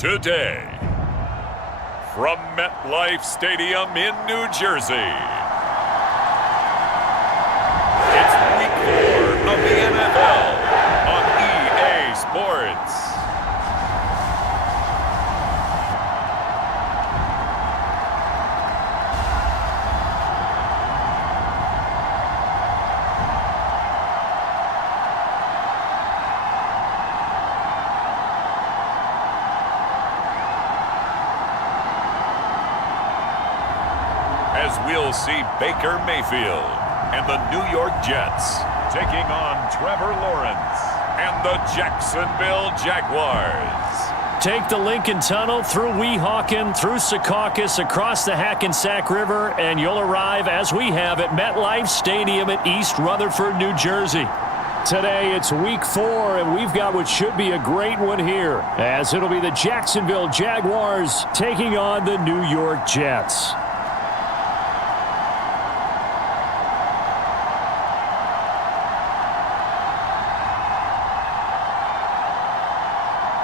Today, from MetLife Stadium in New Jersey, it's Week 4 of the NFL on EA Sports. As we'll see Baker Mayfield and the New York Jets taking on Trevor Lawrence and the Jacksonville Jaguars. Take the Lincoln Tunnel through Weehawken, through Secaucus, across the Hackensack River, and you'll arrive, as we have, at MetLife Stadium at East Rutherford, New Jersey. Today, it's Week 4, and we've got what should be a great one here, as it'll be the Jacksonville Jaguars taking on the New York Jets.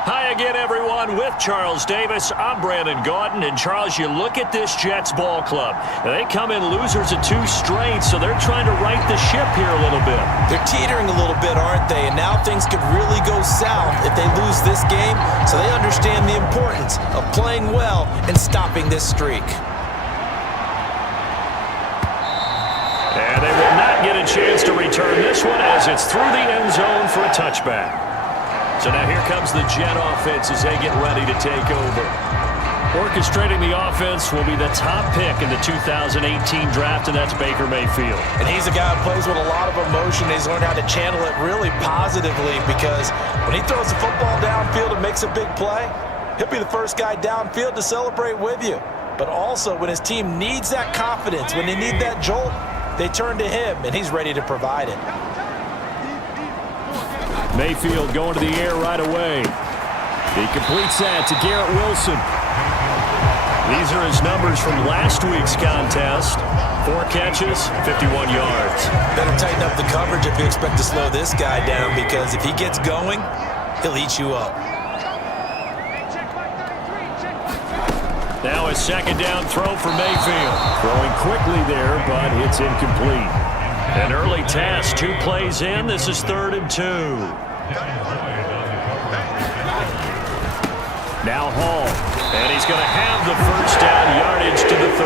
Hi again, everyone. With Charles Davis, I'm Brandon Gaudin. And Charles, you look at this Jets ball club. They come in losers of 2 straight, so they're trying to right the ship here a little bit. They're teetering a little bit, aren't they? And now things could really go south if they lose this game, so they understand the importance of playing well and stopping this streak. And they will not get a chance to return this one as it's through the end zone for a touchback. So now here comes the Jet offense as they get ready to take over. Orchestrating the offense will be the top pick in the 2018 draft, and that's Baker Mayfield. And he's a guy who plays with a lot of emotion. He's learned how to channel it really positively, because when he throws the football downfield and makes a big play, he'll be the first guy downfield to celebrate with you. But also, when his team needs that confidence, when they need that jolt, they turn to him, and he's ready to provide it. Mayfield going to the air right away. He completes that to Garrett Wilson. These are his numbers from last week's contest. 4 catches, 51 yards. Better tighten up the coverage if you expect to slow this guy down, because if he gets going, he'll eat you up. Now a second down throw for Mayfield. Throwing quickly there, but it's incomplete. An early task, 2 plays in. This is 3rd and 2. Now Hall, and he's going to have the first down, yardage to the 35.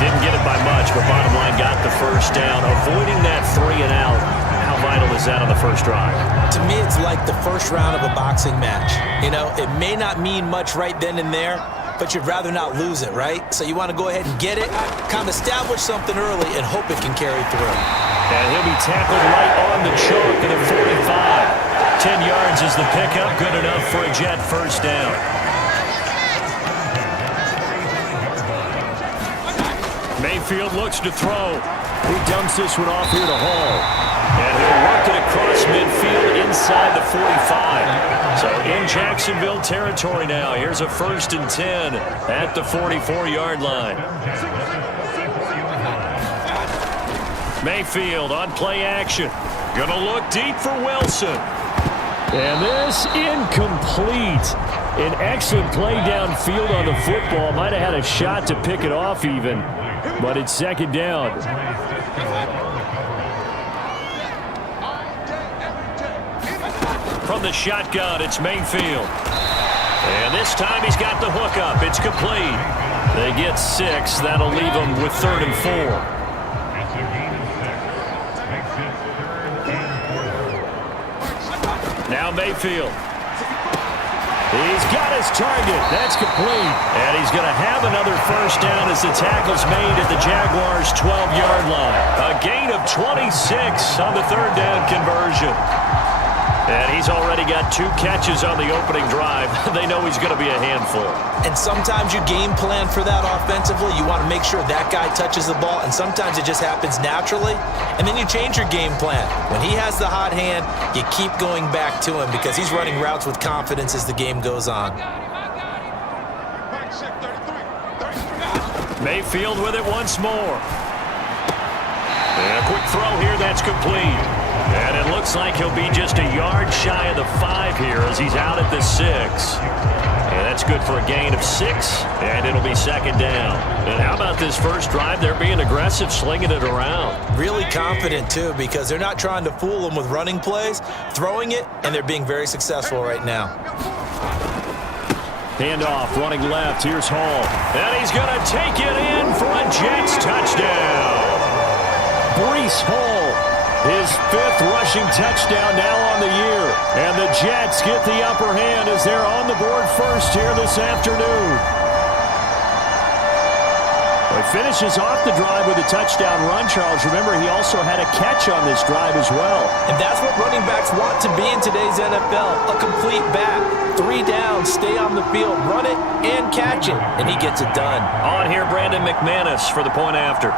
Didn't get it by much, but bottom line got the first down. Avoiding that 3 and out. How vital is that on the first drive? To me, it's like the first round of a boxing match. You know, it may not mean much right then and there, but you'd rather not lose it, right? So you want to go ahead and get it, kind of establish something early, and hope it can carry through. And he'll be tackled right on the chalk at the 45. 10 yards is the pickup, good enough for a Jet first down. Mayfield looks to throw. He dumps this one off here to Hall. And he'll work it across midfield inside the 45. So in Jacksonville territory now. Here's a 1st and 10 at the 44-yard line. Mayfield on play action. Gonna look deep for Wilson. And this incomplete. An excellent play downfield on the football. Might have had a shot to pick it off even, but it's 2nd down. From the shotgun, it's Mayfield. And this time he's got the hook up. It's complete. They get 6. That'll leave them with 3rd and 4. Now Mayfield. He's got his target. That's complete. And he's going to have another first down as the tackle's made at the Jaguars' 12-yard line. A gain of 26 on the 3rd down conversion. And he's already got 2 catches on the opening drive. They know he's going to be a handful. And sometimes you game plan for that offensively. You want to make sure that guy touches the ball, and sometimes it just happens naturally. And then you change your game plan. When he has the hot hand, you keep going back to him because he's running routes with confidence as the game goes on. Mayfield with it once more. And a quick throw here, that's complete. And it looks like he'll be just a yard shy of the 5 here as he's out at the 6. And that's good for a gain of 6, and it'll be second down. And how about this first drive? They're being aggressive, slinging it around. Really confident, too, because they're not trying to fool them with running plays, throwing it, and they're being very successful right now. Handoff, running left. Here's Hall. And he's going to take it in for a Jets touchdown. Breece Hall, his 5th rushing touchdown now on the year. And the Jets get the upper hand as they're on the board first here this afternoon. He finishes off the drive with a touchdown run, Charles. Remember, he also had a catch on this drive as well. And that's what running backs want to be in today's NFL, a complete back. 3 down, stay on the field, run it, and catch it. And he gets it done. On here, Brandon McManus for the point after.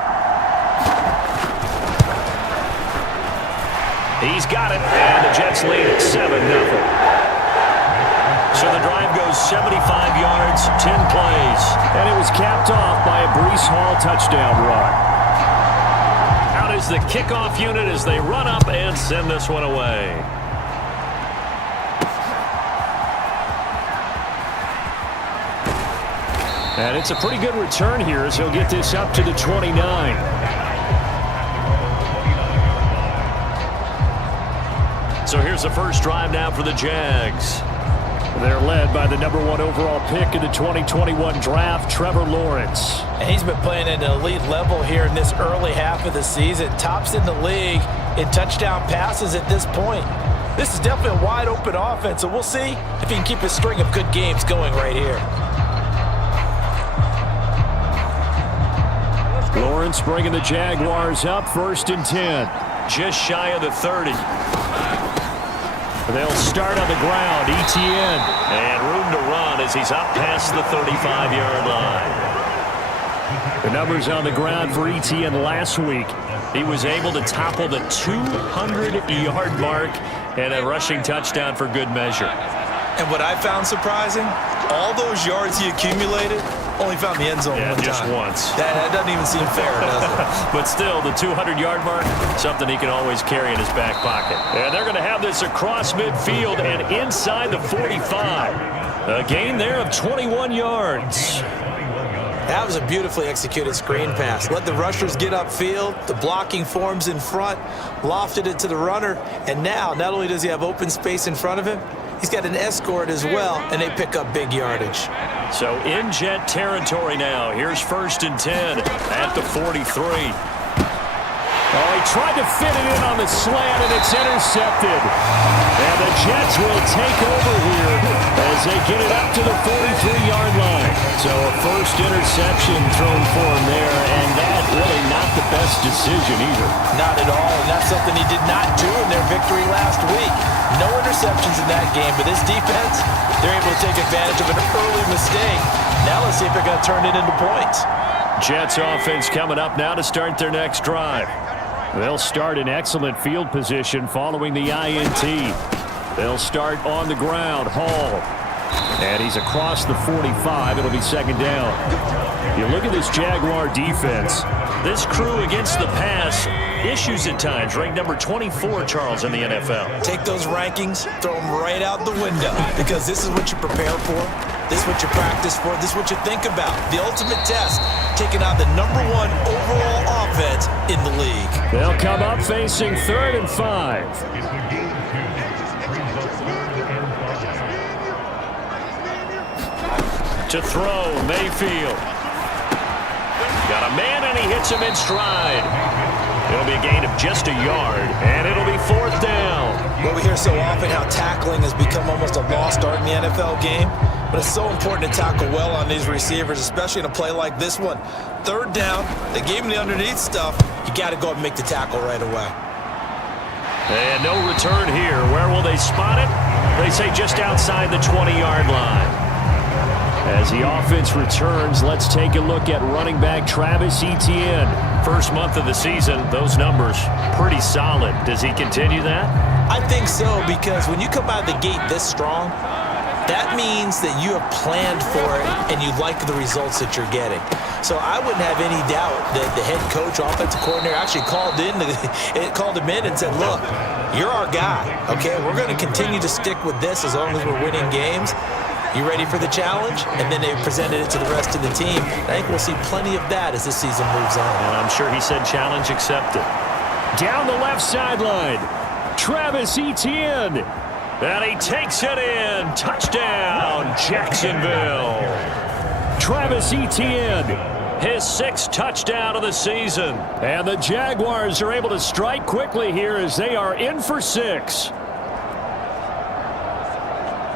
He's got it, and the Jets lead at 7-0. So the drive goes 75 yards, 10 plays. And it was capped off by a Breece Hall touchdown run. Out is the kickoff unit as they run up and send this one away. And it's a pretty good return here as he'll get this up to the 29. So here's the first drive now for the Jags. They're led by the number 1 overall pick in the 2021 draft, Trevor Lawrence. And he's been playing at an elite level here in this early half of the season. Tops in the league in touchdown passes at this point. This is definitely a wide open offense, so we'll see if he can keep a string of good games going right here. Lawrence bringing the Jaguars up, 1st and 10. Just shy of the 30. They'll start on the ground, Etienne. And room to run as he's up past the 35-yard line. The numbers on the ground for Etienne last week. He was able to topple the 200-yard mark and a rushing touchdown for good measure. And what I found surprising, all those yards he accumulated, only found the end zone one just time. once. That doesn't even seem fair, does it? But still, the 200-yard mark, something he can always carry in his back pocket. And they're going to have this across midfield and inside the 45. A gain there of 21 yards. That was a beautifully executed screen pass. Let the rushers get upfield. The blocking forms in front, lofted it to the runner. And now, not only does he have open space in front of him, he's got an escort as well, and they pick up big yardage. So in Jet territory now. Here's 1st and 10 at the 43. Oh, he tried to fit it in on the slant, and it's intercepted. And the Jets will take over here as they get it up to the 43-yard line. So a first interception thrown for him there, and that really not the best decision either. Not at all, and that's something he did not do in their victory last week. No interceptions in that game, but this defense, they're able to take advantage of an early mistake. Now let's see if they're going to turn it into points. Jets offense coming up now to start their next drive. They'll start in excellent field position following the INT. They'll start on the ground. Hall. And he's across the 45. It'll be second down. You look at this Jaguar defense. This crew against the pass, issues at times. Ranked number 24, Charles, in the NFL. Take those rankings, throw them right out the window, because this is what you prepare for. This is what you practice for. This is what you think about. The ultimate test, taking out the number 1 overall offense in the league. They'll come up facing 3rd and 5. To throw, Mayfield. Got a man, and he hits him in stride. It'll be a gain of just a yard, and it'll be 4th down. Well, we hear so often how tackling has become almost a lost art in the NFL game, but it's so important to tackle well on these receivers, especially in a play like this one. 3rd down, they gave him the underneath stuff. You got to go up and make the tackle right away. And no return here. Where will they spot it? They say just outside the 20-yard line. As the offense returns, let's take a look at running back Travis Etienne. First month of the season, those numbers pretty solid. Does he continue that? I think so, because when you come out of the gate this strong, that means that you have planned for it and you like the results that you're getting. So I wouldn't have any doubt that the head coach, offensive coordinator, actually called him in and said, look, you're our guy, okay? We're going to continue to stick with this as long as we're winning games. You ready for the challenge? And then they presented it to the rest of the team. I think we'll see plenty of that as this season moves on. And I'm sure he said challenge accepted. Down the left sideline, Travis Etienne. And he takes it in. Touchdown, Jacksonville. Travis Etienne, his 6th touchdown of the season. And the Jaguars are able to strike quickly here as they are in for 6.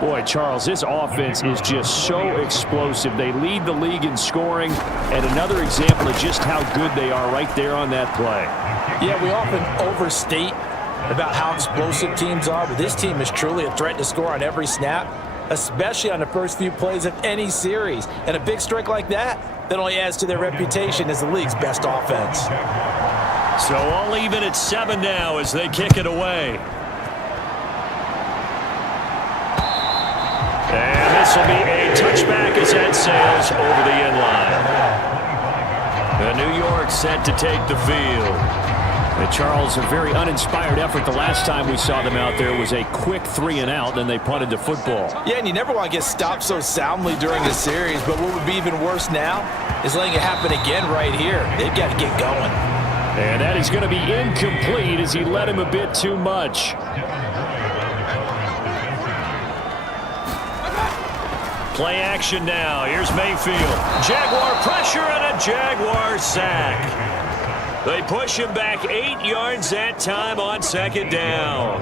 Boy, Charles, this offense is just so explosive. They lead the league in scoring, and another example of just how good they are right there on that play. Yeah, we often overstate about how explosive teams are, but this team is truly a threat to score on every snap, especially on the first few plays of any series. And a big strike like that only adds to their reputation as the league's best offense. So all even at 7 now as they kick it away. And this will be a touchback as that sails over the end line. The New York set to take the field. And Charles, a very uninspired effort the last time we saw them out there was a quick 3-and-out, then they punted the football. Yeah, and you never want to get stopped so soundly during a series, but what would be even worse now is letting it happen again right here. They've got to get going. And that is going to be incomplete as he led him a bit too much. Play action now. Here's Mayfield. Jaguar pressure and a Jaguar sack. They push him back 8 yards that time on 2nd down.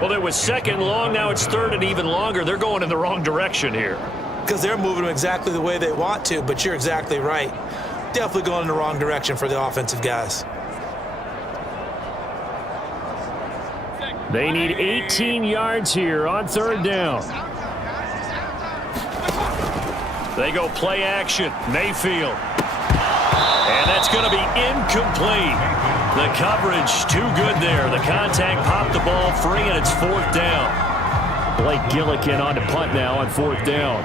Well, it was 2nd long. Now it's 3rd and even longer. They're going in the wrong direction here. Because they're moving them exactly the way they want to, but you're exactly right. Definitely going in the wrong direction for the offensive guys. They need 18 yards here on 3rd down. They go play action. Mayfield. And that's going to be incomplete. The coverage too good there. The contact popped the ball free, and it's 4th down. Blake Gillikin on to punt now on 4th down.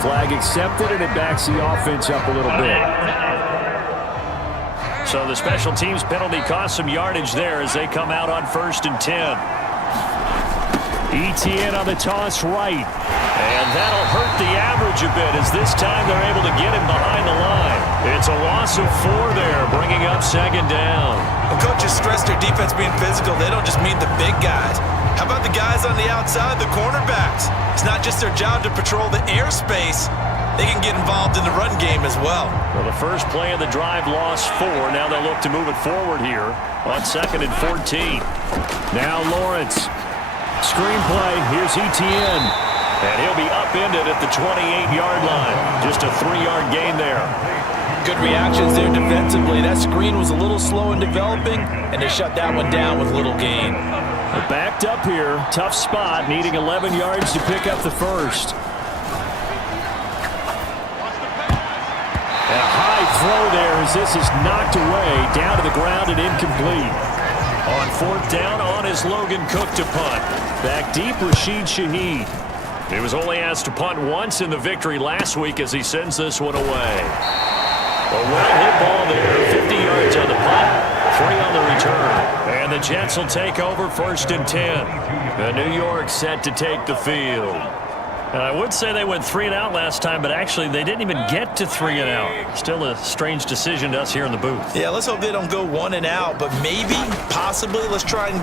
Flag accepted, and it backs the offense up a little bit. So the special teams penalty cost some yardage there as they come out on 1st and 10. Etienne on the toss right. And that'll hurt the average a bit as this time they're able to get him behind the line. It's a loss of 4 there, bringing up 2nd down. When coaches stress their defense being physical, they don't just mean the big guys. How about the guys on the outside, the cornerbacks? It's not just their job to patrol the airspace. They can get involved in the run game as well. Well, the first play of the drive lost 4. Now they'll look to move it forward here on 2nd and 14. Now Lawrence. Screen play. Here's Etienne. And he'll be upended at the 28-yard line. Just a 3-yard gain there. Good reactions there defensively. That screen was a little slow in developing, and they shut that one down with little gain. They're backed up here. Tough spot, needing 11 yards to pick up the first. And a high throw there as this is knocked away, down to the ground and incomplete. On 4th down, on is Logan Cook to punt. Back deep, Rashid Shaheed. He was only asked to punt once in the victory last week as he sends this one away. A well-hit ball there, 50 yards on the punt, 3 on the return. And the Jets will take over 1st and 10. The New York set to take the field. And I would say they went 3-and-out last time, but actually they didn't even get to 3-and-out. Still a strange decision to us here in the booth. Yeah, let's hope they don't go 1-and-out, but maybe, possibly, let's try and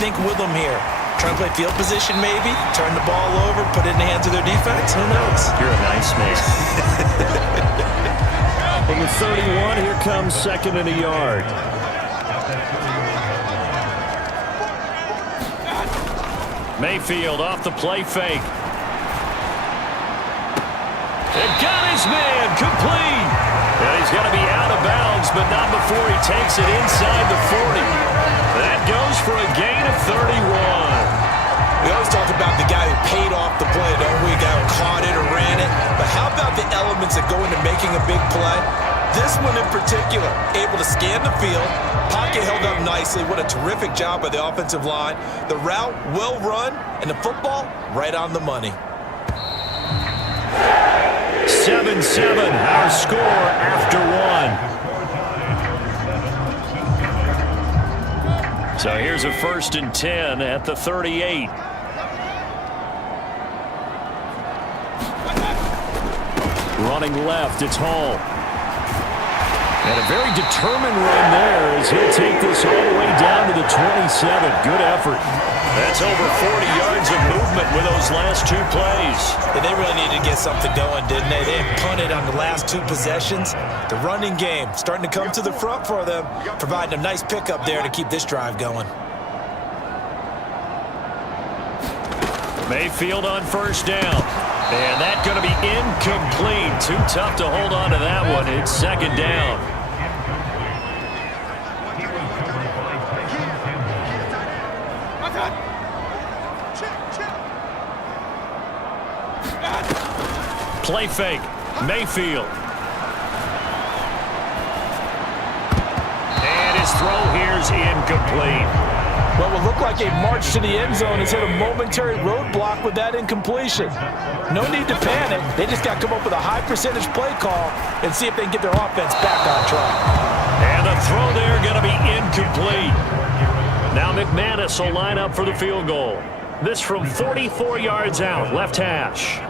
think with them here. Try and play field position maybe, turn the ball over, put it in the hands of their defense. Who knows? You're a nice man. From the 31, here comes 2nd and a yard. Mayfield off the play fake. And got his man complete. And he's going to be out of bounds, but not before he takes it inside the 40. That goes for a gain of 31. We always talk about the guy who paid off the play, don't we? The guy who caught it or ran it. But how about the elements that go into making a big play? This one in particular, able to scan the field, pocket held up nicely. What a terrific job by the offensive line. The route, well run, and the football, right on the money. 7-7, our score after one. So here's a 1st and 10 at the 38. Running left, it's Hall. And a very determined run there as he'll take this all the way down to the 27. Good effort. That's over 40 yards of movement with those last 2 plays. And they really needed to get something going, didn't they? They had punted on the last 2 possessions. The running game starting to come to the front for them, providing a nice pickup there to keep this drive going. Mayfield on 1st down. And that's going to be incomplete. Too tough to hold on to that one. It's 2nd down. Play fake. Mayfield. And his throw here's incomplete. What will look like a march to the end zone has hit a momentary roadblock with that incompletion. No need to panic. They just got to come up with a high percentage play call and see if they can get their offense back on track. And the throw there going to be incomplete. Now McManus will line up for the field goal. This from 44 yards out, left hash.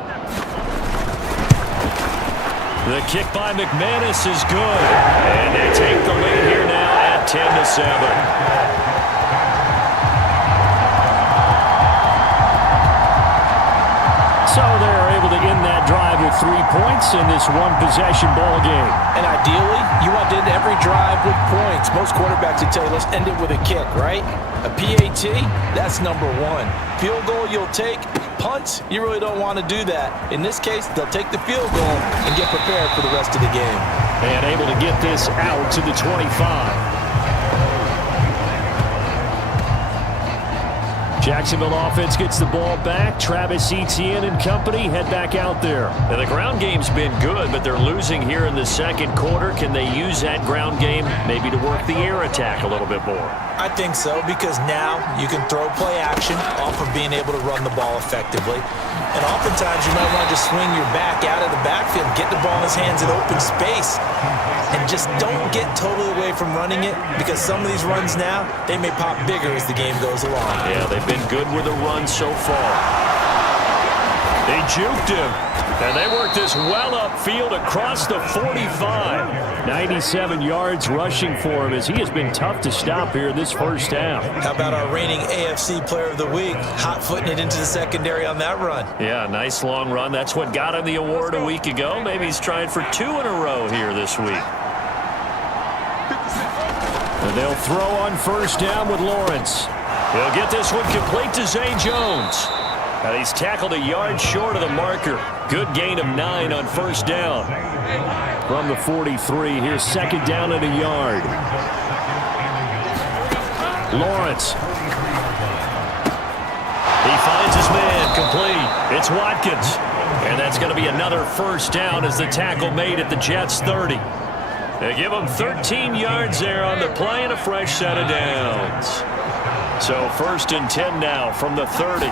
The kick by McManus is good. And they take the lead here now at 10-7. So they're able to end that drive with 3 points in this one-possession ball game. And ideally, you want to end every drive with points. Most quarterbacks would tell you, let's end it with a kick, right? A PAT, that's number 1. Field goal you'll take. Punts, you really don't want to do that. In this case, they'll take the field goal and get prepared for the rest of the game. And able to get this out to the 25. Jacksonville offense gets the ball back. Travis Etienne and company head back out there. And the ground game's been good, but they're losing here in the 2nd quarter. Can they use that ground game maybe to work the air attack a little bit more? I think so, because now you can throw play action off of being able to run the ball effectively. And oftentimes you might want to just swing your back out of the backfield, get the ball in his hands in open space, and just don't get totally away from running it, because some of these runs now, they may pop bigger as the game goes along. Yeah, they've been good with the run so far. They juked him, and they worked this well upfield across the 45. 97 yards rushing for him as he has been tough to stop here this 1st half. How about our reigning AFC Player of the Week, hot-footing it into the secondary on that run? Yeah, nice long run. That's what got him the award a week ago. Maybe he's trying for 2 in a row here this week. And they'll throw on 1st down with Lawrence. He'll get this one complete to Zay Jones. And he's tackled a yard short of the marker. Good gain of 9 on 1st down. From the 43, here's 2nd down and a yard. Lawrence. He finds his man, complete. It's Watkins. And that's going to be another 1st down as the tackle made at the Jets' 30. They give him 13 yards there on the play and a fresh set of downs. So 1st and 10 now from the 30.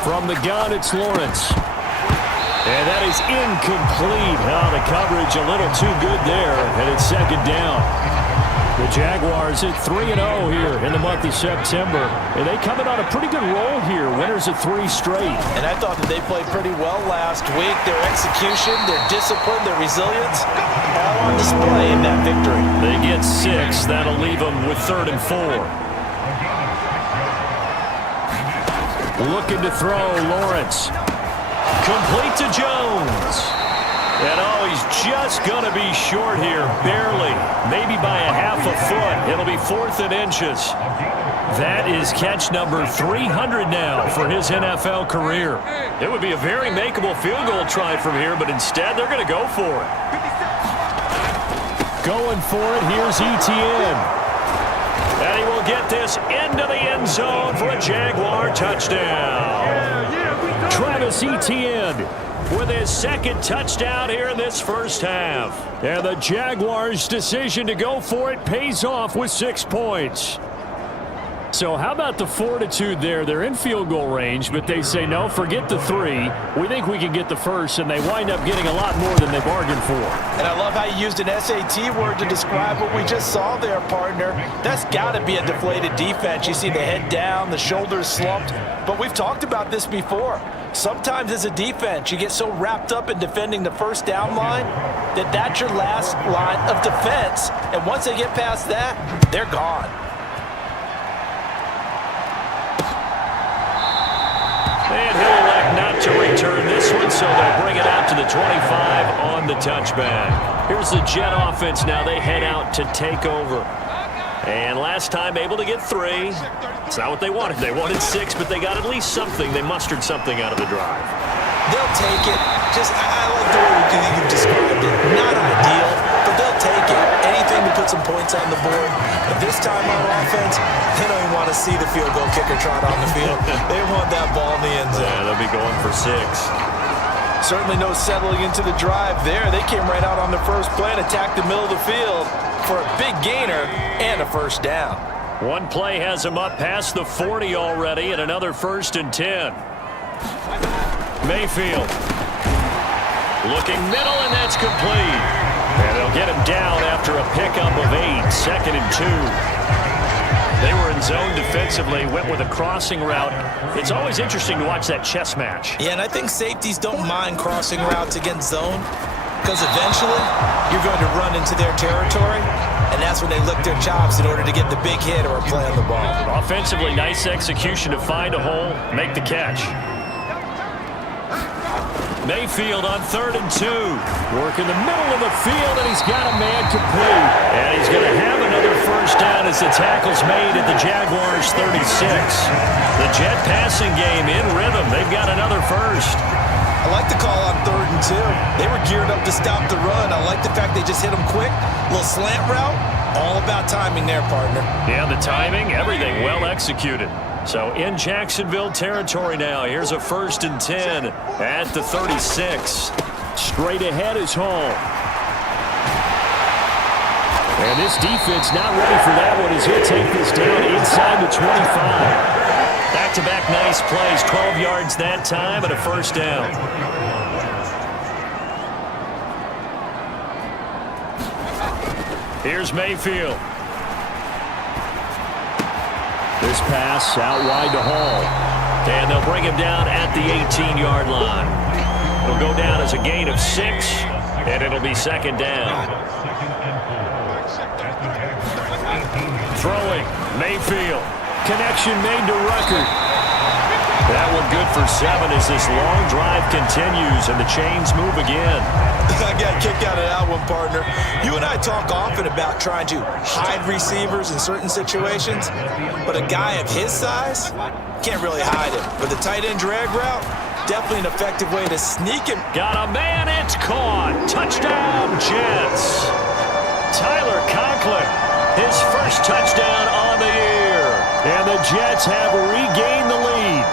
From the gun, it's Lawrence. And that is incomplete. The coverage a little too good there, and it's 2nd down. The Jaguars at 3-0 here in the month of September. And they coming on a pretty good roll here. Winners of 3 straight. And I thought that they played pretty well last week. Their execution, their discipline, their resilience, all on display in that victory. They get 6. That'll leave them with 3rd and 4. Looking to throw, Lawrence. Complete to Jones. And he's just going to be short here, barely. Maybe by a half a foot. It'll be 4th and inches. That is catch number 300 now for his NFL career. It would be a very makeable field goal try from here, but instead they're going to go for it. Going for it, here's Etienne. And he will get this into the end zone for a Jaguar touchdown. Travis Travis Etienne with his second touchdown here in this first half. And the Jaguars' decision to go for it pays off with 6 points. So how about the fortitude there? They're in field goal range, but they say, no, forget the 3. We think we can get the first, and they wind up getting a lot more than they bargained for. And I love how you used an SAT word to describe what we just saw there, partner. That's got to be a deflated defense. You see the head down, the shoulders slumped. But we've talked about this before. Sometimes as a defense, you get so wrapped up in defending the first down line that that's your last line of defense. And once they get past that, they're gone. And he'll elect not to return this one, so they'll bring it out to the 25 on the touchback. Here's the Jet offense now. They head out to take over. And last time able to get 3. It's not what they wanted. They wanted 6, but they got at least something. They mustered something out of the drive. They'll take it. I like the way you described it. Not ideal, but they'll take it. Anything to put some points on the board. But this time on offense, they don't even want to see the field goal kicker trot on the field. They want that ball in the end zone. Yeah, they'll be going for 6. Certainly no settling into the drive there. They came right out on the first play and attacked the middle of the field for a big gainer and a first down. One play has them up past the 40 already, and another 1st and 10. Mayfield looking middle, and that's complete. And they'll get him down after a pickup of 8, 2nd and 2. They were in zone defensively, went with a crossing route. It's always interesting to watch that chess match. Yeah, and I think safeties don't mind crossing routes against zone because eventually you're going to run into their territory, and that's when they lick their chops in order to get the big hit or a play on the ball. Offensively, nice execution to find a hole, make the catch. Mayfield on 3rd and 2. Work in the middle of the field, and he's got a man complete. And he's going to have another first down as the tackle's made at the Jaguars' 36. The Jet passing game in rhythm. They've got another first. I like the call on 3rd and 2. They were geared up to stop the run. I like the fact they just hit them quick. Little slant route. All about timing there, partner. Yeah, the timing, everything well executed. So in Jacksonville territory now. Here's a 1st and 10 at the 36. Straight ahead is Hall. And this defense not ready for that one as he'll take this down inside the 25. Back-to-back nice plays. 12 yards that time and a first down. Here's Mayfield. This pass out wide to Hall. And they'll bring him down at the 18-yard line. It'll go down as a gain of 6, and it'll be 2nd down. Throwing, Mayfield. Connection made to Ruckert. That one good for 7 as this long drive continues and the chains move again. I got a kick out of that one, partner. You and I talk often about trying to hide receivers in certain situations, but a guy of his size can't really hide him. But the tight end drag route, definitely an effective way to sneak him. Got a man, it's caught. Touchdown, Jets. Tyler Conklin, his first touchdown on the year. And the Jets have regained the lead.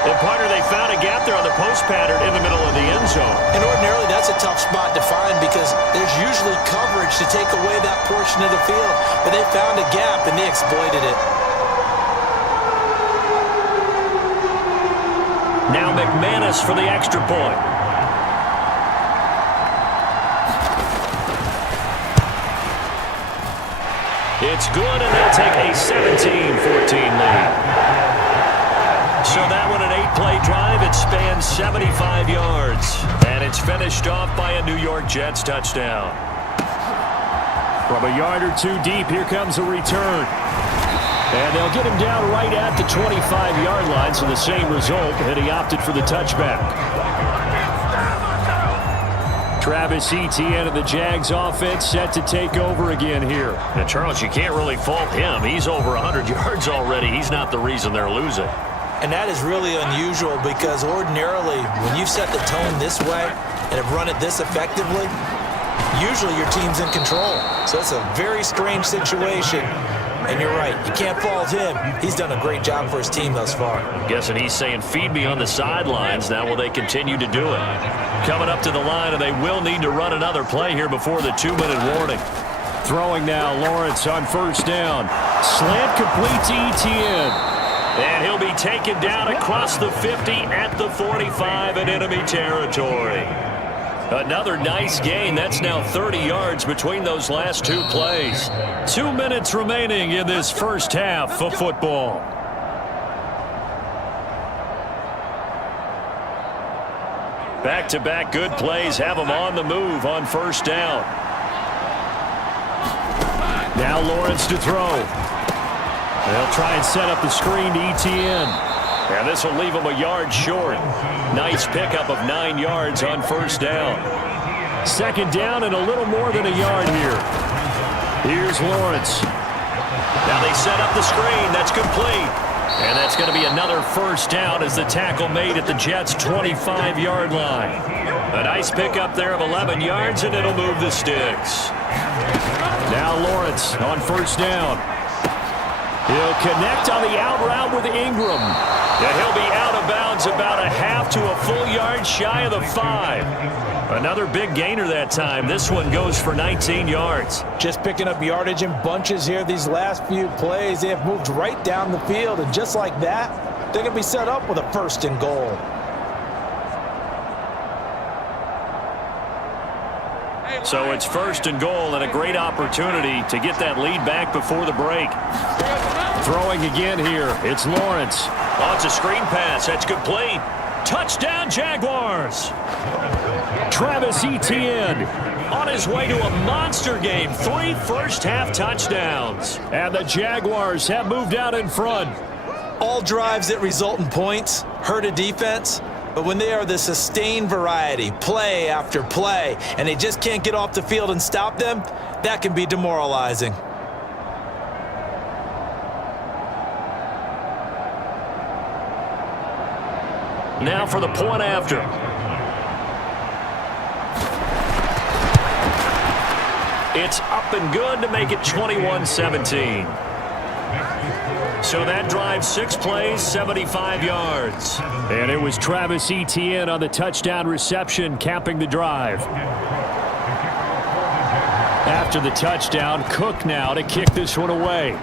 And, partner, they found a gap there on the post pattern in the middle of the end zone. And ordinarily, that's a tough spot to find because there's usually coverage to take away that portion of the field. But they found a gap, and they exploited it. Now McManus for the extra point. It's good, and they'll take a 17-14 lead. So that one an 8-play drive. It spans 75 yards. And it's finished off by a New York Jets touchdown. From a yard or 2 deep, here comes a return. And they'll get him down right at the 25-yard line, so the same result, and he opted for the touchback. Travis Etienne of the Jags offense set to take over again here. Now, Charles, you can't really fault him. He's over 100 yards already. He's not the reason they're losing. And that is really unusual because ordinarily, when you've set the tone this way and have run it this effectively, usually your team's in control. So it's a very strange situation And you're right, you can't fault him. He's done a great job for his team thus far. I'm guessing he's saying, feed me on the sidelines. Now will they continue to do it? Coming up to the line, and they will need to run another play here before the 2-minute warning. Throwing now, Lawrence on first down. Slant complete to Etienne. And he'll be taken down across the 50 at the 45 in enemy territory. Another nice gain. That's now 30 yards between those last two plays. 2 minutes remaining in this first half of football. Back-to-back good plays have them on the move on first down. Now Lawrence to throw. They'll try and set up the screen to Etienne. And this will leave him a yard short. Nice pickup of 9 yards on first down. Second down and a little more than a yard here. Here's Lawrence. Now they set up the screen. That's complete. And that's going to be another first down as the tackle made at the Jets' 25-yard line. A nice pickup there of 11 yards, and it'll move the sticks. Now Lawrence on first down. He'll connect on the out route with Ingram. And he'll be out of bounds about a half to a full yard shy of the 5. Another big gainer that time. This one goes for 19 yards. Just picking up yardage in bunches here these last few plays. They have moved right down the field, and just like that, they're going to be set up with a first and goal. So it's first and goal and a great opportunity to get that lead back before the break. Throwing again here. It's Lawrence. Oh, it's a screen pass. That's complete. Touchdown, Jaguars. Travis Etienne on his way to a monster game. 3 first-half touchdowns. And the Jaguars have moved out in front. All drives that result in points hurt a defense. But when they are the sustained variety, play after play, and they just can't get off the field and stop them, that can be demoralizing. Now for the point after. It's up and good to make it 21-17. So that drives 6 plays, 75 yards. And it was Travis Etienne on the touchdown reception, capping the drive. After the touchdown, Cook now to kick this one away.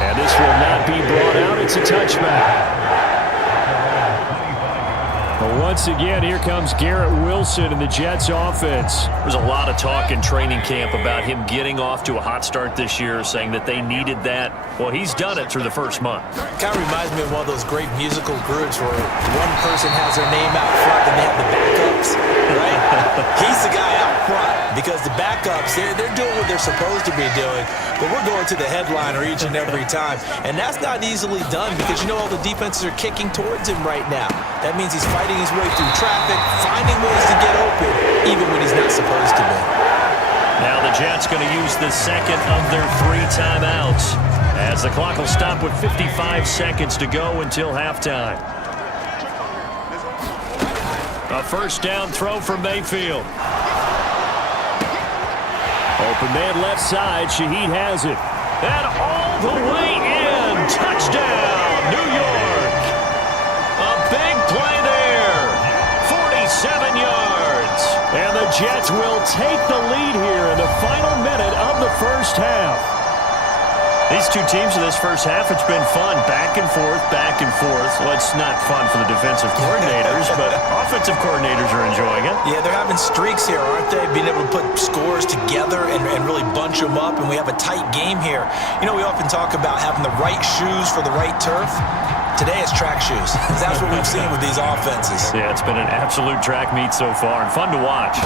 And this will not be brought out. It's a touchback. But once again, here comes Garrett Wilson in the Jets offense. There's a lot of talk in training camp about him getting off to a hot start this year, saying that they needed that. Well, he's done it through the first month. Kind of reminds me of one of those great musical groups where one person has their name out front and they have the backups, right? He's the guy out front because the backups, they're doing what they're supposed to be doing, but we're going to the headliner each and every time. And that's not easily done because you know all the defenses are kicking towards him right now. That means he's fighting his way through traffic, finding ways to get open, even when he's not supposed to be. Now the Jets going to use the second of their 3 timeouts as the clock will stop with 55 seconds to go until halftime. A first down throw for Mayfield. Open man left side. Shaheed has it. And all the way in. Touchdown, New York. A big play there. 47 yards. And the Jets will take the lead here in the final minute of the first half. These two teams in this first half, it's been fun. Back and forth, back and forth. Well, it's not fun for the defensive coordinators, but offensive coordinators are enjoying it. Yeah, they're having streaks here, aren't they? Being able to put scores together and really bunch them up, and we have a tight game here. You know, we often talk about having the right shoes for the right turf. Today it's track shoes. That's what we've seen with these offenses. Yeah, it's been an absolute track meet so far, and fun to watch.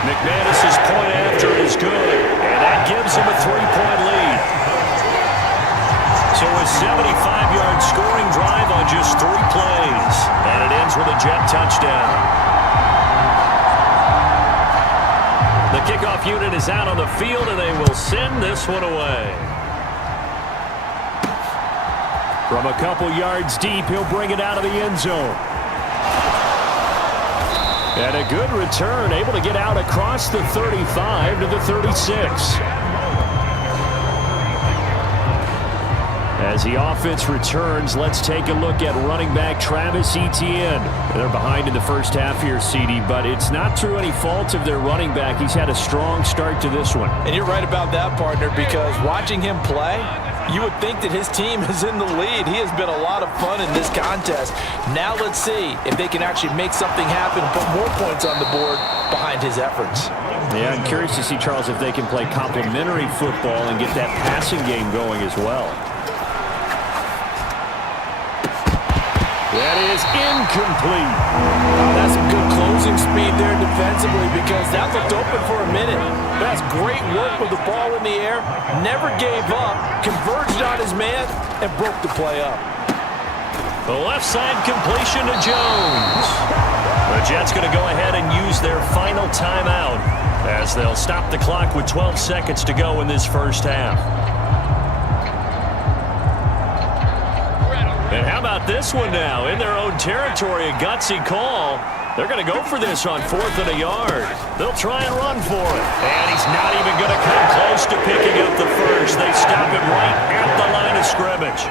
McManus's point after is good, and that gives him a 3-point lead. So a 75-yard scoring drive on just 3 plays, and it ends with a Jet touchdown. The kickoff unit is out on the field, and they will send this one away. From a couple yards deep, he'll bring it out of the end zone. And a good return, able to get out across the 35 to the 36. As the offense returns, let's take a look at running back Travis Etienne. They're behind in the first half here, CD, but it's not through any fault of their running back. He's had a strong start to this one. And you're right about that, partner, because watching him play, you would think that his team is in the lead. He has been a lot of fun in this contest. Now let's see if they can actually make something happen and put more points on the board behind his efforts. Yeah, I'm curious to see, Charles, if they can play complementary football and get that passing game going as well. That is incomplete. That's some good closing speed there defensively because that looked open for a minute. That's great work with the ball in the air. Never gave up, converged on his man, and broke the play up. The left side completion to Jones. The Jets going to go ahead and use their final timeout as they'll stop the clock with 12 seconds to go in this first half. And how about this one now? In their own territory, a gutsy call. They're going to go for this on 4th and a yard. They'll try and run for it. And he's not even going to come close to picking up the first. They stop him right at the line of scrimmage.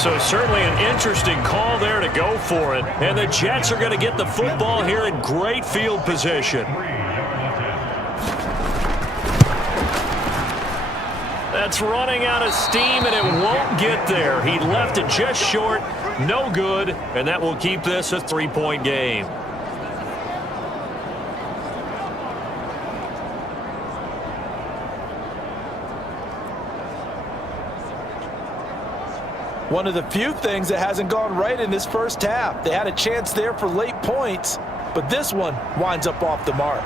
So certainly an interesting call there to go for it. And the Jets are going to get the football here in great field position. That's running out of steam, and it won't get there. He left it just short, no good, and that will keep this a 3-point game. One of the few things that hasn't gone right in this first half. They had a chance there for late points, but this one winds up off the mark.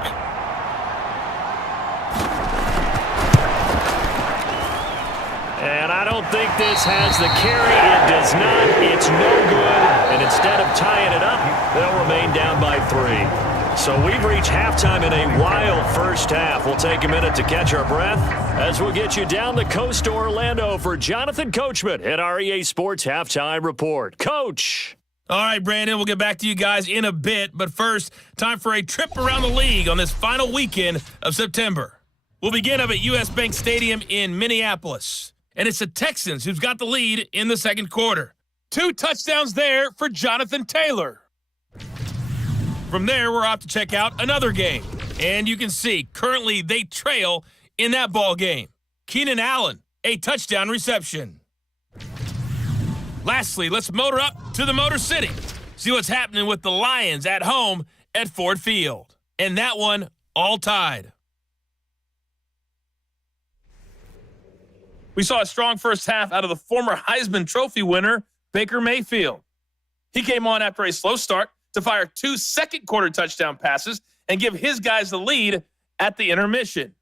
And I don't think this has the carry. It does not. It's no good. And instead of tying it up, they'll remain down by 3. So we've reached halftime in a wild first half. We'll take a minute to catch our breath as we'll get you down the coast to Orlando for Jonathan Coachman at our EA Sports Halftime Report. Coach. All right, Brandon, we'll get back to you guys in a bit. But first, time for a trip around the league on this final weekend of September. We'll begin up at U.S. Bank Stadium in Minneapolis. And it's the Texans who's got the lead in the second quarter. 2 touchdowns there for Jonathan Taylor. From there, we're off to check out another game. And you can see, currently they trail in that ball game. Keenan Allen, a touchdown reception. Lastly, let's motor up to the Motor City. See what's happening with the Lions at home at Ford Field. And that one all tied. We saw a strong first half out of the former Heisman Trophy winner, Baker Mayfield. He came on after a slow start to fire 2 second-quarter touchdown passes and give his guys the lead at the intermission.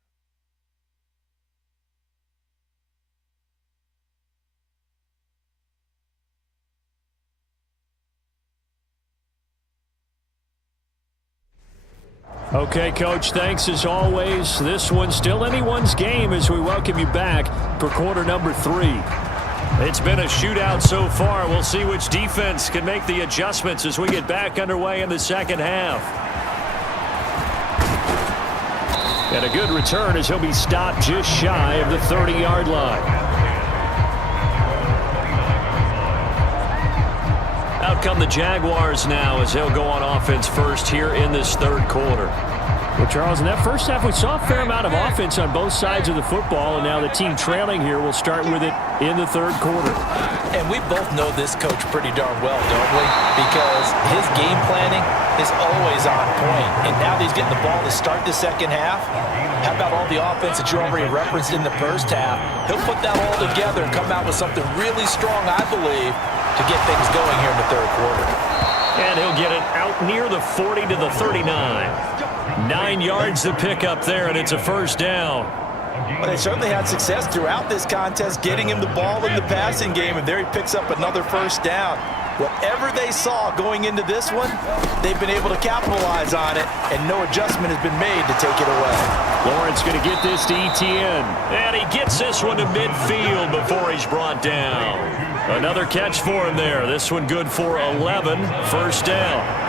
Okay, Coach, thanks as always. This one's still anyone's game as we welcome you back for quarter number 3. It's been a shootout so far. We'll see which defense can make the adjustments as we get back underway in the second half. And a good return as he'll be stopped just shy of the 30-yard line. Out come the Jaguars now as they'll go on offense first here in this third quarter. Well, Charles, in that first half, we saw a fair amount of offense on both sides of the football, and now the team trailing here will start with it in the third quarter. And we both know this coach pretty darn well, don't we? Because his game planning is always on point. And now that he's getting the ball to start the second half, how about all the offense that you already referenced in the first half? He'll put that all together and come out with something really strong, I believe, to get things going here in the third quarter. And he'll get it out near the 40 to the 39. 9 yards to pick up there, and it's a first down. Well, they certainly had success throughout this contest, getting him the ball in the passing game, and there he picks up another first down. Whatever they saw going into this one, they've been able to capitalize on it, and no adjustment has been made to take it away. Lawrence going to get this to Etienne, and he gets this one to midfield before he's brought down. Another catch for him there. This one good for 11, first down.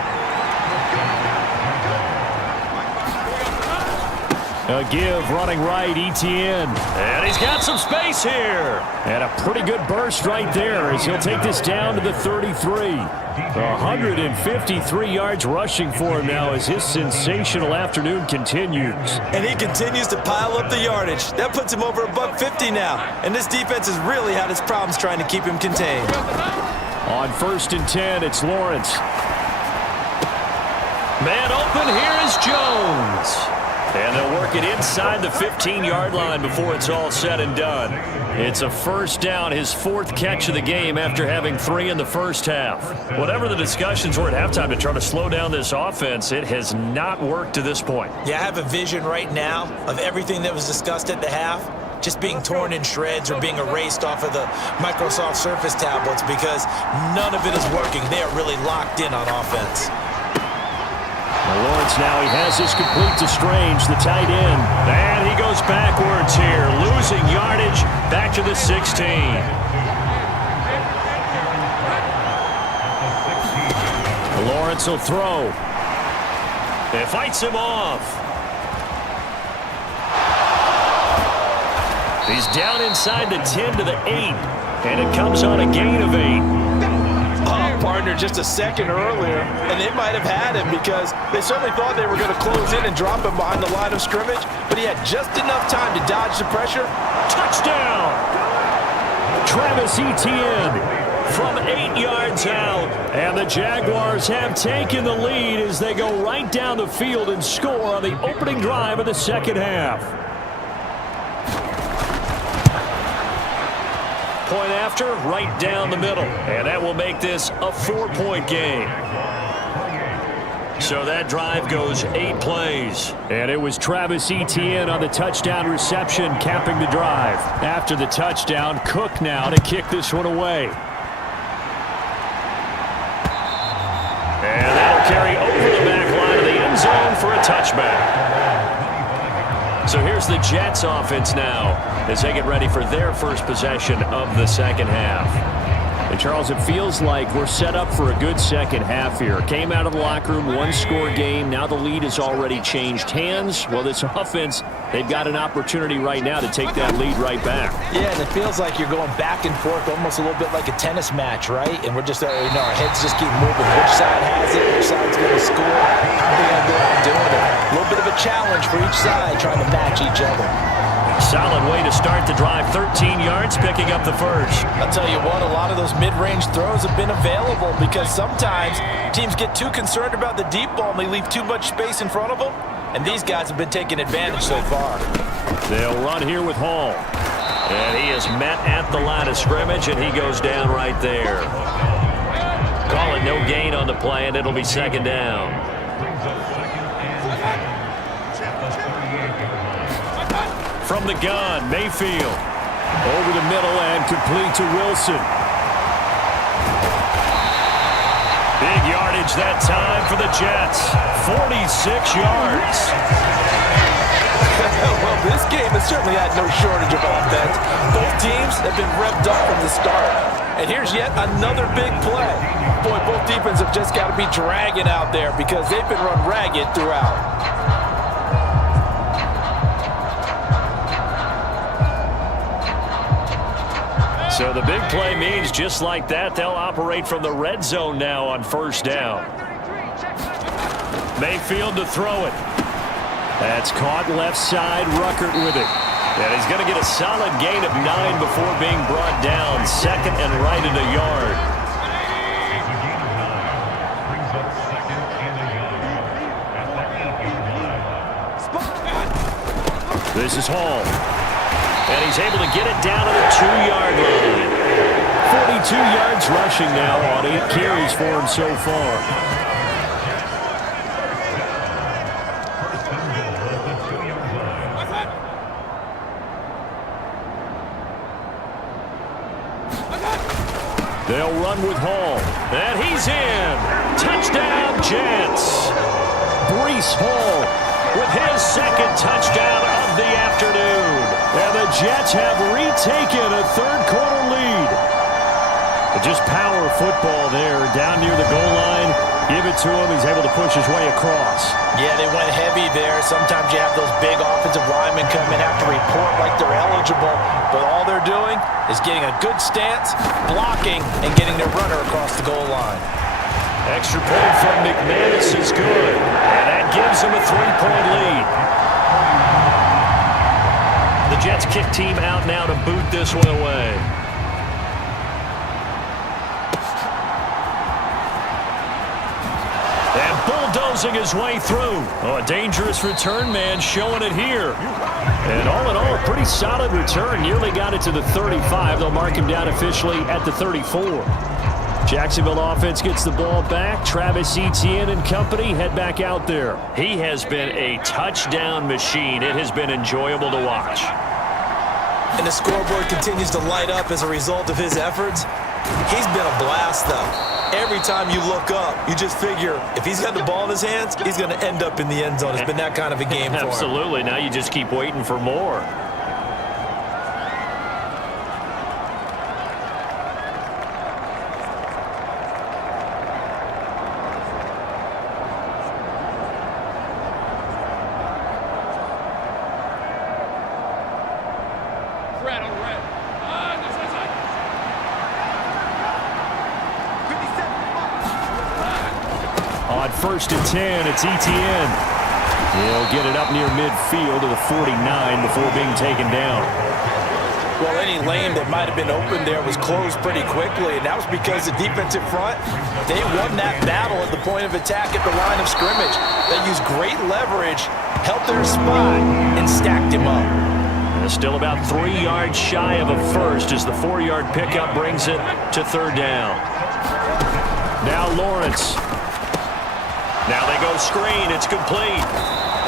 A give running right, Etienne. And he's got some space here. And a pretty good burst right there as he'll take this down to the 33. 153 yards rushing for him now as his sensational afternoon continues. And he continues to pile up the yardage. That puts him over $150 now. And this defense has really had its problems trying to keep him contained. On 1st and 10, it's Lawrence. Man open, here is Jones. And they'll work it inside the 15-yard line before it's all said and done. It's a first down, his 4th catch of the game after having 3 in the first half. Whatever the discussions were at halftime to try to slow down this offense, it has not worked to this point. Yeah, I have a vision right now of everything that was discussed at the half just being torn in shreds or being erased off of the Microsoft Surface tablets because none of it is working. They are really locked in on offense. Lawrence now, he has this complete to Strange, the tight end. And he goes backwards here, losing yardage back to the 16. Lawrence will throw. It fights him off. He's down inside the 10 to the 8. And it comes on a gain of 8. Partner just a second earlier, and they might have had him because they certainly thought they were going to close in and drop him behind the line of scrimmage, but he had just enough time to dodge the pressure. Touchdown! Travis Etienne from 8 yards out, and the Jaguars have taken the lead as they go right down the field and score on the opening drive of the second half. Point after, right down the middle. And that will make this a 4-point game. So that drive goes 8 plays. And it was Travis Etienne on the touchdown reception capping the drive. After the touchdown, Cook now to kick this one away. And that'll carry over the back line of the end zone for a touchback. So here's the Jets offense now as they get ready for their first possession of the second half. And Charles, it feels like we're set up for a good second half here. Came out of the locker room, 1-score game. Now the lead has already changed hands. Well, this offense, they've got an opportunity right now to take that lead right back. Yeah, and it feels like you're going back and forth almost a little bit like a tennis match, right? And we're just, our heads just keep moving. Which side has it? Which side's going to score? How are they going to go out doing it? A little bit of a challenge for each side trying to match each other. Solid way to start the drive. 13 yards, picking up the first. I'll tell you what, a lot of those mid-range throws have been available because sometimes teams get too concerned about the deep ball and they leave too much space in front of them. And these guys have been taking advantage so far. They'll run here with Hall. And he is met at the line of scrimmage, and he goes down right there. Call it no gain on the play, and it'll be second down. From the gun, Mayfield. Over the middle and complete to Wilson. Big yardage that time for the Jets. 46 yards. Well, this game has certainly had no shortage of offense. Both teams have been revved up from the start. And here's yet another big play. Boy, both defenses have just got to be dragging out there because they've been run ragged throughout. So the big play means just like that, they'll operate from the red zone now on first down. Mayfield to throw it. That's caught left side, Ruckert with it. And he's going to get a solid gain of 9 before being brought down. Second and right at a yard. This is Hall. And he's able to get it down to the 2-yard line. 42 yards rushing now on 8 carries for him so far. They'll run with Hall. And he's in. Touchdown, Jets. Breece Hall with his second touchdown of the afternoon. And the Jets have retaken a third-quarter lead. But just power football there down near the goal line. Give it to him. He's able to push his way across. Yeah, they went heavy there. Sometimes you have those big offensive come and have to report like they're eligible, but all they're doing is getting a good stance, blocking, and getting their runner across the goal line. Extra point from McManus is good, and that gives them a 3-point lead. The Jets kick team out now to boot this one away. And bulldozing his way through. Oh, a dangerous return man showing it here. And all in all, a pretty solid return. Nearly got it to the 35. They'll mark him down officially at the 34. Jacksonville offense gets the ball back. Travis Etienne and company head back out there. He has been a touchdown machine. It has been enjoyable to watch. And the scoreboard continues to light up as a result of his efforts. He's been a blast, though. Every time you look up, you just figure if he's got the ball in his hands, he's going to end up in the end zone. It's been that kind of a game for him. Absolutely. Now you just keep waiting for more. On 1st and 10, it's Etienne. He'll get it up near midfield to the 49 before being taken down. Well, any lane that might have been open there was closed pretty quickly, and that was because the defensive front, they won that battle at the point of attack at the line of scrimmage. They used great leverage, held their spot, and stacked him up. And still about 3 yards shy of a first as the 4-yard pickup brings it to 3rd down. Now Lawrence. Now they go screen. It's complete.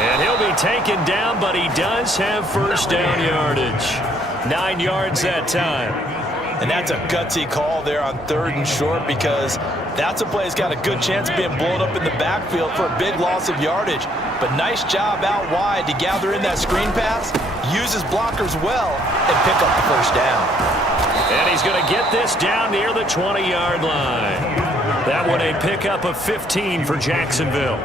And he'll be taken down, but he does have first down yardage. 9 yards that time. And that's a gutsy call there on 3rd and short because that's a play that's got a good chance of being blown up in the backfield for a big loss of yardage. But nice job out wide to gather in that screen pass, use his blockers well, and pick up the first down. And he's going to get this down near the 20-yard line. That one a pickup of 15 for Jacksonville.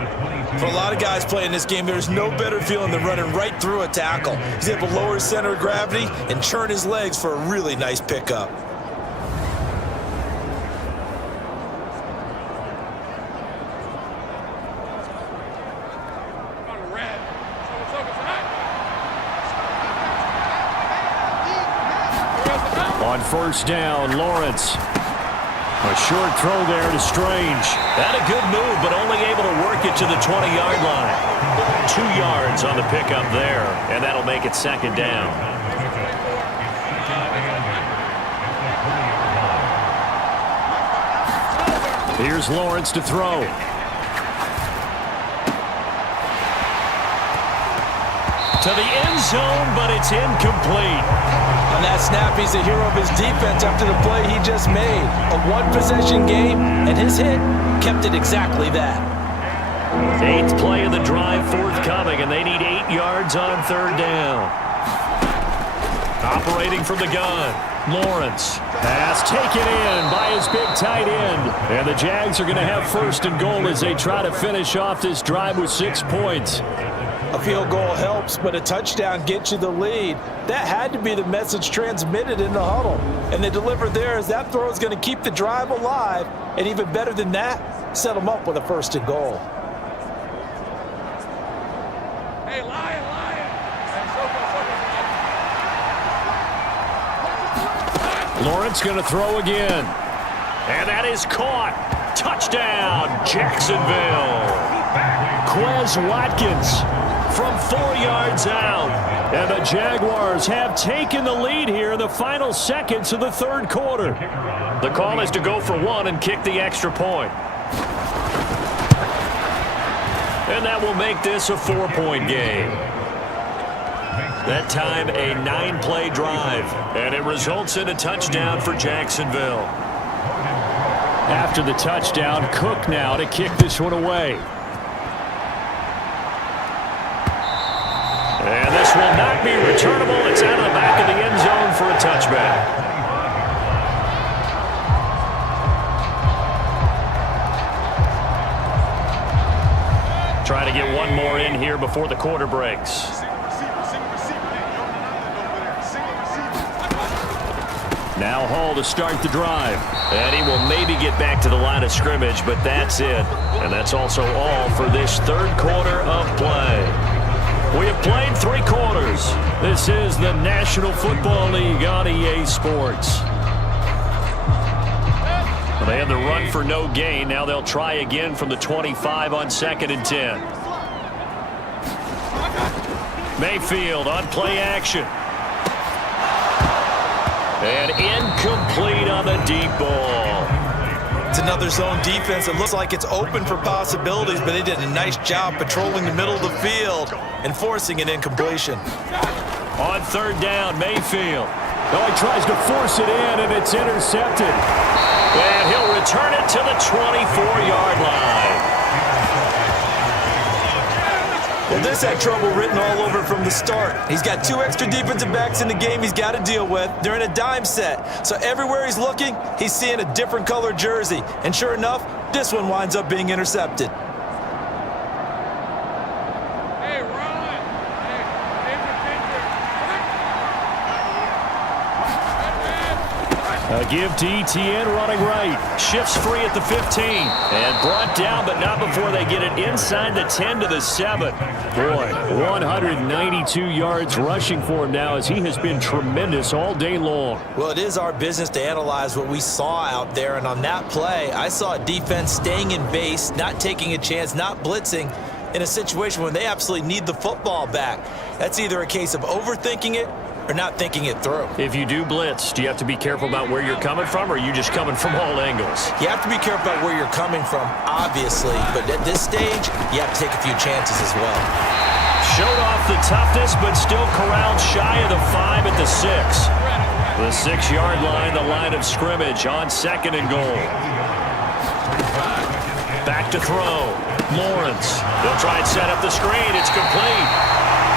For a lot of guys playing this game, there's no better feeling than running right through a tackle. He's able to lower his center of gravity and churn his legs for a really nice pickup. On 1st down, Lawrence. A short throw there to Strange. That a good move, but only able to work it to the 20-yard line. 2 yards on the pickup there, and that'll make it 2nd down. Here's Lawrence to throw. To the end zone, but it's incomplete. On that snap, he's the hero of his defense after the play he just made. A one-possession game, and his hit kept it exactly that. 8th play of the drive forthcoming, and they need 8 yards on 3rd down. Operating from the gun, Lawrence. Pass taken in by his big tight end. And the Jags are going to have 1st and goal as they try to finish off this drive with 6 points. A field goal helps, but a touchdown gets you the lead. That had to be the message transmitted in the huddle. And they delivered there as that throw is going to keep the drive alive. And even better than that, set them up with a 1st and goal. Hey, Lion. Lawrence going to throw again. And that is caught. Touchdown, Jacksonville. Quez Watkins from 4 yards out. And the Jaguars have taken the lead here in the final seconds of the 3rd quarter. The call is to go for 1 and kick the extra point. And that will make this a 4-point game. That time a 9-play drive, and it results in a touchdown for Jacksonville. After the touchdown, Cook now to kick this one away. And this will not be returnable. It's out of the back of the end zone for a touchback. Try to get one more in here before the quarter breaks. Now Hall to start the drive. And he will maybe get back to the line of scrimmage, but that's it. And that's also all for this third quarter of play. We have played 3 quarters. This is the National Football League on EA Sports. Well, they had the run for no gain. Now they'll try again from the 25 on 2nd and 10. Mayfield on play action. And incomplete on the deep ball. It's another zone defense. It looks like it's open for possibilities, but they did a nice job patrolling the middle of the field and forcing an incompletion. On 3rd down, Mayfield. Oh, he tries to force it in, and it's intercepted. And he'll return it to the 24-yard line. Well, this had trouble written all over from the start. He's got 2 extra defensive backs in the game he's got to deal with. They're in a dime set. So everywhere he's looking, he's seeing a different color jersey. And sure enough, this one winds up being intercepted. Hey, Ron. A give to Etienne running right. Shifts free at the 15. And brought down, but not before they get it inside the 10 to the 7. Boy, 192 yards rushing for him now as he has been tremendous all day long. Well, it is our business to analyze what we saw out there. And on that play, I saw a defense staying in base, not taking a chance, not blitzing in a situation when they absolutely need the football back. That's either a case of overthinking it or not thinking it through. If you do blitz, do you have to be careful about where you're coming from, or are you just coming from all angles? You have to be careful about where you're coming from, obviously, but at this stage, you have to take a few chances as well. Showed off the toughness, but still corralled shy of the 5 at the 6. The 6-yard line, the line of scrimmage on 2nd and goal. Back to throw. Lawrence. They'll try and set up the screen. It's complete.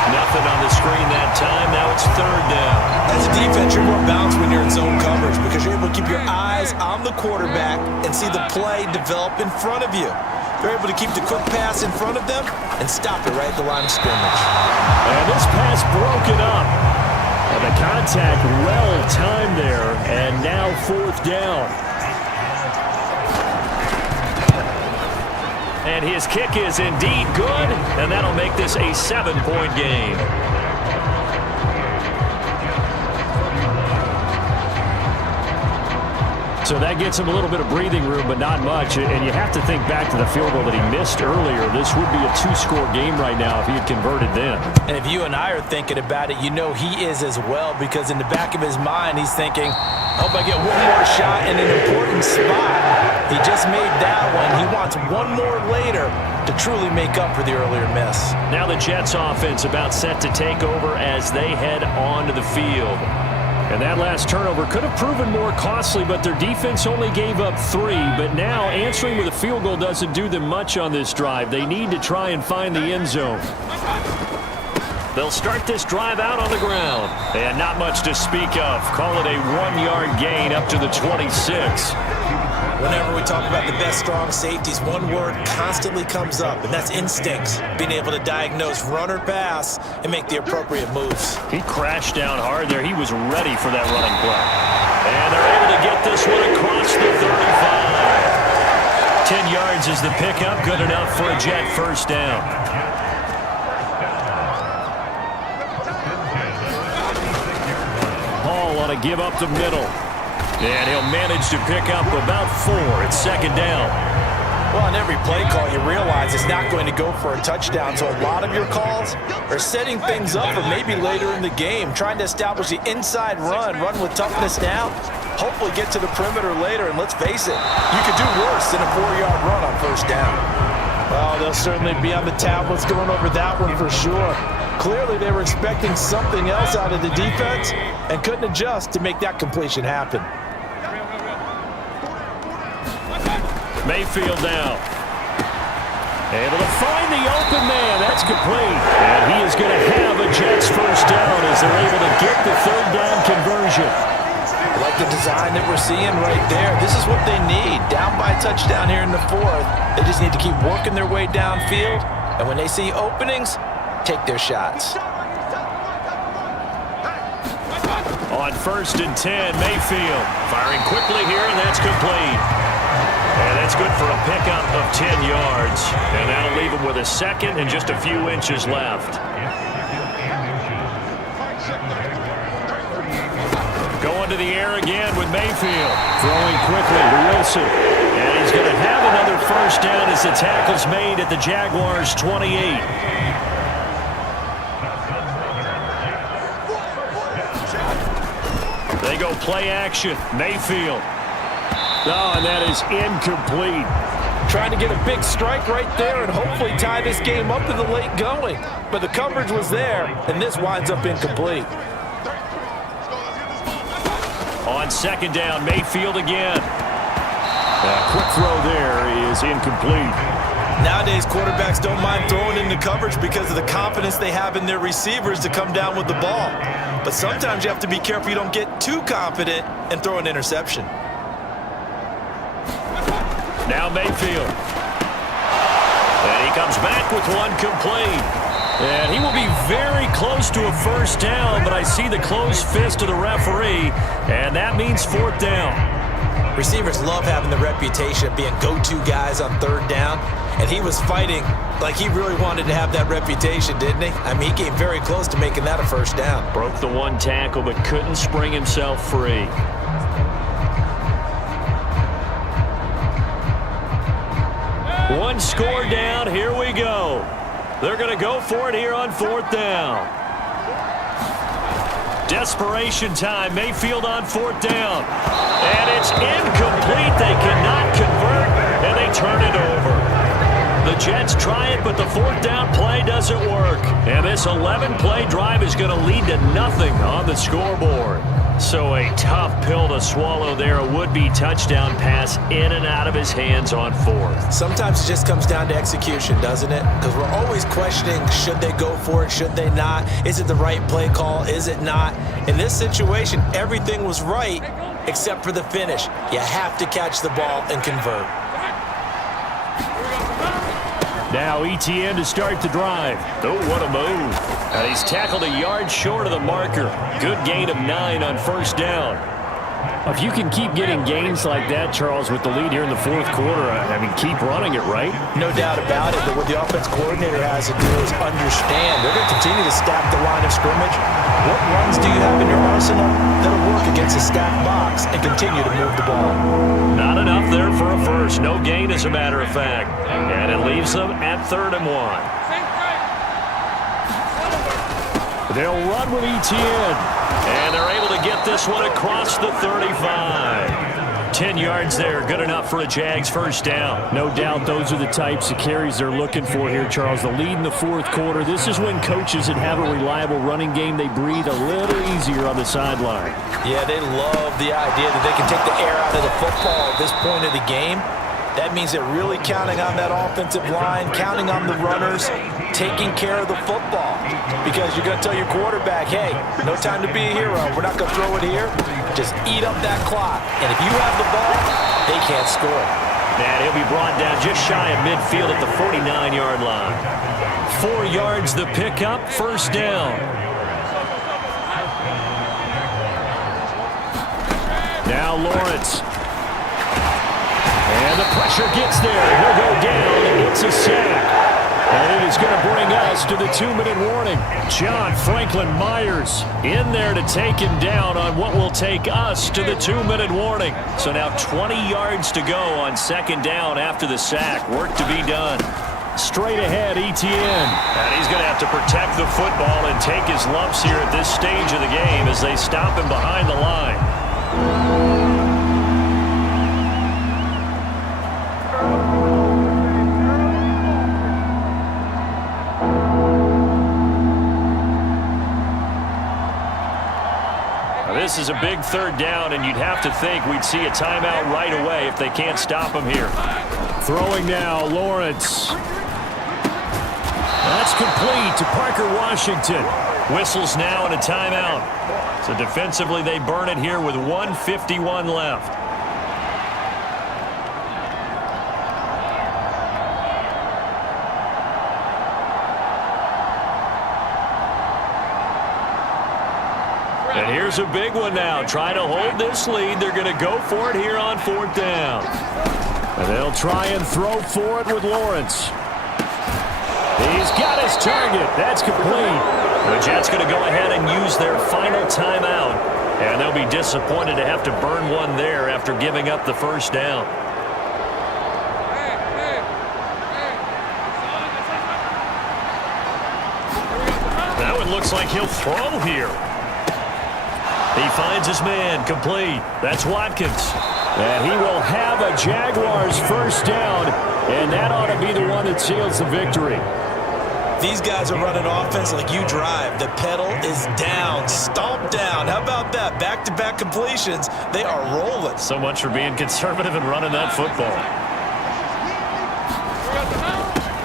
Nothing on the screen that time. Now it's 3rd down. As a defense, you're more balanced when you're in zone coverage because you're able to keep your eyes on the quarterback and see the play develop in front of you. They're able to keep the quick pass in front of them and stop it right at the line of scrimmage. And this pass broken up. And the contact well timed there. And now 4th down. And his kick is indeed good, and that'll make this a 7-point game. So that gets him a little bit of breathing room, but not much. And you have to think back to the field goal that he missed earlier. This would be a 2-score game right now if he had converted then. And if you and I are thinking about it, you know he is as well, because in the back of his mind, he's thinking, I hope I get one more shot in an important spot. He just made that one. He wants one more later to truly make up for the earlier miss. Now the Jets offense about set to take over as they head onto the field. And that last turnover could have proven more costly, but their defense only gave up 3. But now answering with a field goal doesn't do them much on this drive. They need to try and find the end zone. They'll start this drive out on the ground. And not much to speak of. Call it a 1-yard gain up to the 26. Whenever we talk about the best strong safeties, one word constantly comes up, and that's instincts. Being able to diagnose run or pass and make the appropriate moves. He crashed down hard there. He was ready for that running play. And they're able to get this one across the 35. 10 yards is the pickup. Good enough for a Jet first down. Hall on a give up the middle. And he'll manage to pick up about 4 at 2nd down. Well, on every play call, you realize it's not going to go for a touchdown. So a lot of your calls are setting things up for maybe later in the game, trying to establish the inside run with toughness now, hopefully get to the perimeter later. And let's face it, you could do worse than a 4-yard run on first down. Well, they'll certainly be on the tablets going over that one for sure. Clearly, they were expecting something else out of the defense and couldn't adjust to make that completion happen. Mayfield now. Able to find the open man. That's complete. And he is going to have a Jets first down as they're able to get the 3rd down conversion. I like the design that we're seeing right there. This is what they need. Down by a touchdown here in the 4th. They just need to keep working their way downfield. And when they see openings, take their shots. On 1st and 10, Mayfield firing quickly here, and that's complete. And that's good for a pickup of 10 yards. And that'll leave him with a second and just a few inches left. Going to the air again with Mayfield. Throwing quickly to Wilson. And he's going to have another first down as the tackle's made at the Jaguars' 28. They go play action. Mayfield. Oh, and that is incomplete. Trying to get a big strike right there and hopefully tie this game up in the late going. But the coverage was there, and this winds up incomplete. On 2nd down, Mayfield again. A quick throw there is incomplete. Nowadays, quarterbacks don't mind throwing into coverage because of the confidence they have in their receivers to come down with the ball. But sometimes you have to be careful you don't get too confident and throw an interception. Now Mayfield. And he comes back with one complete. And he will be very close to a first down, but I see the closed fist of the referee, and that means 4th down. Receivers love having the reputation of being go-to guys on 3rd down, and he was fighting like he really wanted to have that reputation, didn't he? I mean, he came very close to making that a first down. Broke the one tackle, but couldn't spring himself free. One score down, here we go. They're going to go for it here on 4th down. Desperation time, Mayfield on 4th down. And it's incomplete, they cannot convert, and they turn it over. The Jets try it, but the 4th down play doesn't work. And this 11-play drive is going to lead to nothing on the scoreboard. So a tough pill to swallow there. A would-be touchdown pass in and out of his hands on 4th. Sometimes it just comes down to execution, doesn't it? Because we're always questioning, should they go for it, should they not? Is it the right play call, is it not? In this situation, everything was right except for the finish. You have to catch the ball and convert. Now ETN to start the drive. Oh, what a move. And he's tackled a yard short of the marker. Good gain of 9 on 1st down. If you can keep getting gains like that, Charles, with the lead here in the 4th quarter, I mean, keep running it, right? No doubt about it, but what the offense coordinator has to do is understand. They're going to continue to stack the line of scrimmage. What runs do you have in your arsenal that'll work against a stacked box and continue to move the ball? Not enough there for a first. No gain, as a matter of fact. And it leaves them at 3rd and 1. They'll run with ETN. And they're able to get this one across the 35. 10 yards there, good enough for a Jags first down. No doubt those are the types of carries they're looking for here, Charles. The lead in the 4th quarter. This is when coaches that have a reliable running game, they breathe a little easier on the sideline. Yeah, they love the idea that they can take the air out of the football at this point of the game. That means they're really counting on that offensive line, counting on the runners, taking care of the football. Because you're going to tell your quarterback, hey, no time to be a hero. We're not going to throw it here. Just eat up that clock. And if you have the ball, they can't score. And he'll be brought down just shy of midfield at the 49-yard line. 4 yards the pickup, first down. Now Lawrence. And the pressure gets there. He'll go down. It's a sack. And it is going to bring us to the 2-minute warning. John Franklin Myers in there to take him down on what will take us to the 2-minute warning. So now 20 yards to go on 2nd down after the sack. Work to be done. Straight ahead, ETN. And he's going to have to protect the football and take his lumps here at this stage of the game as they stop him behind the line. This is a big 3rd down, and you'd have to think we'd see a timeout right away if they can't stop him here. Throwing now, Lawrence. That's complete to Parker Washington. Whistles now and a timeout. So defensively, they burn it here with 1:51 left. And here's a big one now. Trying to hold this lead. They're going to go for it here on 4th down. And they'll try and throw for it with Lawrence. He's got his target. That's complete. The Jets going to go ahead and use their final timeout. And they'll be disappointed to have to burn one there after giving up the first down. That one looks like he'll throw here. He finds his man, complete. That's Watkins. And he will have a Jaguars first down, and that ought to be the one that seals the victory. These guys are running offense like you drive. The pedal is down, stomp down. How about that? Back-to-back completions. They are rolling. So much for being conservative and running that football.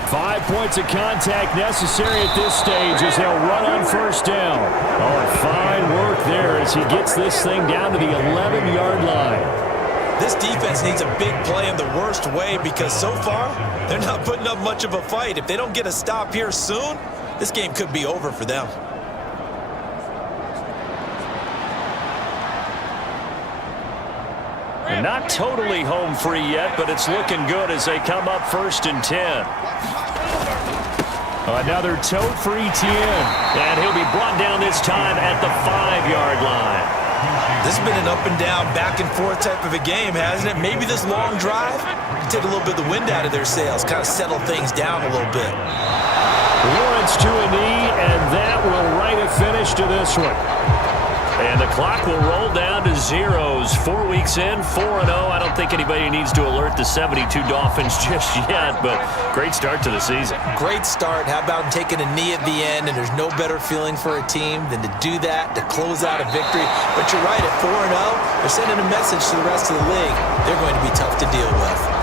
5 points of contact necessary at this stage as they'll run on first down. Oh, fine work there as he gets this thing down to the 11-yard line. This defense needs a big play in the worst way because so far, they're not putting up much of a fight. If they don't get a stop here soon, this game could be over for them. Not totally home free yet, but it's looking good as they come up 1st and 10. Another toe-free 10. And he'll be brought down this time at the 5-yard line. This has been an up-and-down, back-and-forth type of a game, hasn't it? Maybe this long drive can take a little bit of the wind out of their sails, kind of settle things down a little bit. Lawrence to a knee, and that will write a finish to this one. And the clock will roll down to zeros. 4 weeks in, 4-0. I don't think anybody needs to alert the 72 Dolphins just yet, but great start to the season. Great start. How about taking a knee at the end? And there's no better feeling for a team than to do that, to close out a victory. But you're right, at 4-0, they're sending a message to the rest of the league. They're going to be tough to deal with.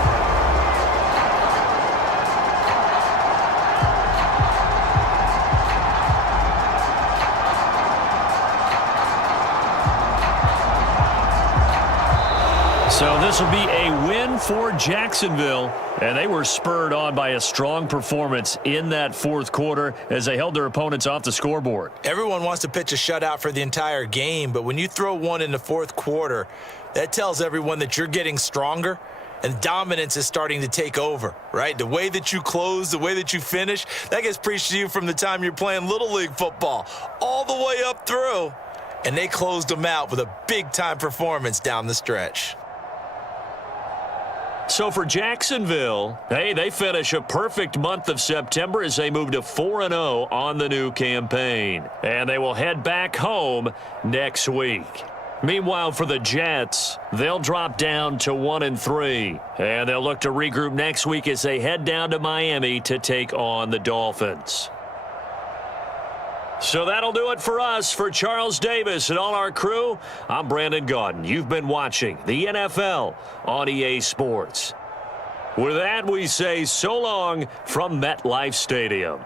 So this will be a win for Jacksonville, and they were spurred on by a strong performance in that 4th quarter as they held their opponents off the scoreboard. Everyone wants to pitch a shutout for the entire game, but when you throw one in the 4th quarter, that tells everyone that you're getting stronger and dominance is starting to take over, right? The way that you close, the way that you finish, that gets preached to you from the time you're playing Little League football all the way up through, and they closed them out with a big-time performance down the stretch. So for Jacksonville, hey, they finish a perfect month of September as they move to 4-0 on the new campaign. And they will head back home next week. Meanwhile, for the Jets, they'll drop down to 1-3. And they'll look to regroup next week as they head down to Miami to take on the Dolphins. So that'll do it for us. For Charles Davis and all our crew, I'm Brandon Gaudin. You've been watching the NFL on EA Sports. With that, we say so long from MetLife Stadium.